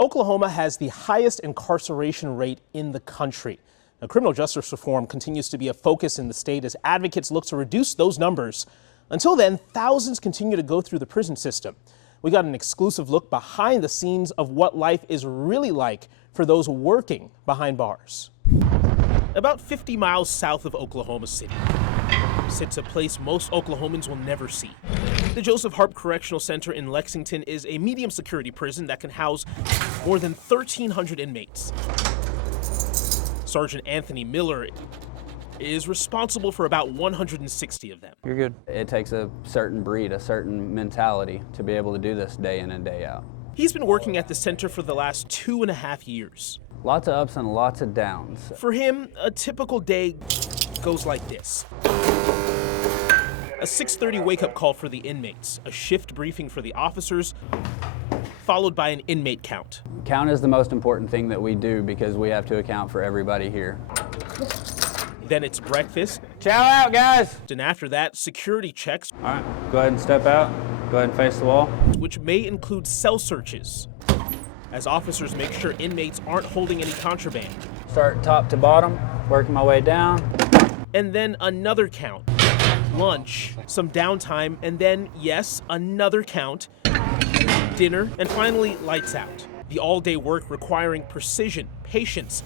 Oklahoma has the highest incarceration rate in the country. Now, criminal justice reform continues to be a focus in the state as advocates look to reduce those numbers. Until then, thousands continue to go through the prison system. We got an exclusive look behind the scenes of what life is really like for those working behind bars. About 50 miles south of Oklahoma City sits a place most Oklahomans will never see. The Joseph Harp Correctional Center in Lexington is a medium security prison that can house more than 1,300 inmates. Sergeant Anthony Miller is responsible for about 160 of them. You're good. It takes a certain breed, a certain mentality to be able to do this day in and day out. He's been working at the center for the last 2.5 years. Lots of ups and lots of downs. For him, a typical day goes like this. A 6:30 wake-up call for the inmates, a shift briefing for the officers, followed by an inmate count. Count is the most important thing that we do because we have to account for everybody here. Then it's breakfast. Chow out, guys! And after that, security checks. All right, go ahead and step out. Go ahead and face the wall. Which may include cell searches, as officers make sure inmates aren't holding any contraband. Start top to bottom, working my way down. And then another count. Lunch, some downtime, and then, yes, another count, dinner, and finally, lights out. The all-day work requiring precision, patience,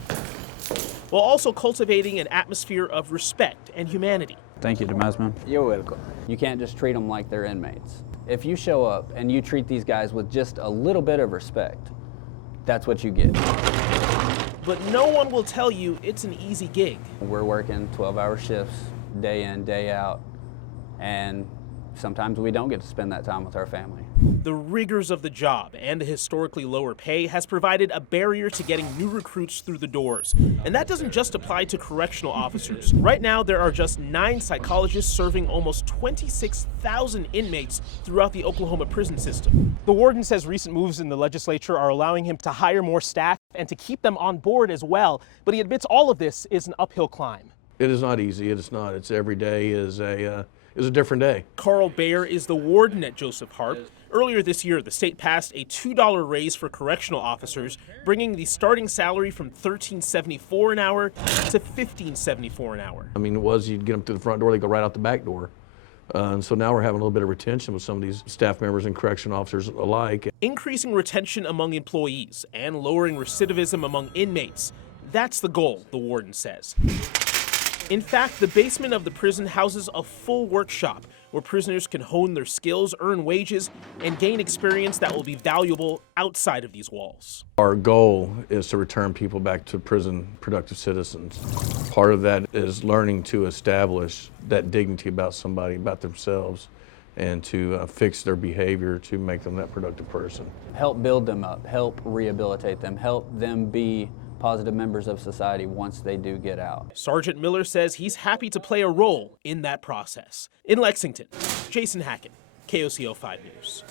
while also cultivating an atmosphere of respect and humanity. Thank you, Demesman. You're welcome. You can't just treat them like they're inmates. If you show up and you treat these guys with just a little bit of respect, that's what you get. But no one will tell you it's an easy gig. We're working 12-hour shifts, day in, day out, and sometimes we don't get to spend that time with our family. The rigors of the job and the historically lower pay has provided a barrier to getting new recruits through the doors. And that doesn't just apply to correctional officers. Right now, there are just 9 psychologists serving almost 26,000 inmates throughout the Oklahoma prison system. The warden says recent moves in the legislature are allowing him to hire more staff and to keep them on board as well. But he admits all of this is an uphill climb. It is not easy. It is not. It's every day is a different day. Carl Baer is the warden at Joseph Harp. Earlier this year, the state passed a $2 raise for correctional officers, bringing the starting salary from $13.74 an hour to $15.74 an hour. I mean, it was you'd get them through the front door, they go right out the back door. And so now we're having a little bit of retention with some of these staff members and correctional officers alike. Increasing retention among employees and lowering recidivism among inmates. That's the goal, the warden says. In fact, the basement of the prison houses a full workshop where prisoners can hone their skills, earn wages, and gain experience that will be valuable outside of these walls. Our goal is to return people back to prison productive citizens. Part of that is learning to establish that dignity about somebody, about themselves, and to fix their behavior to make them that productive person. Help build them up, help rehabilitate them, help them be positive members of society once they do get out. Sergeant Miller says he's happy to play a role in that process. In Lexington, Jason Hackett, KOCO 5 News.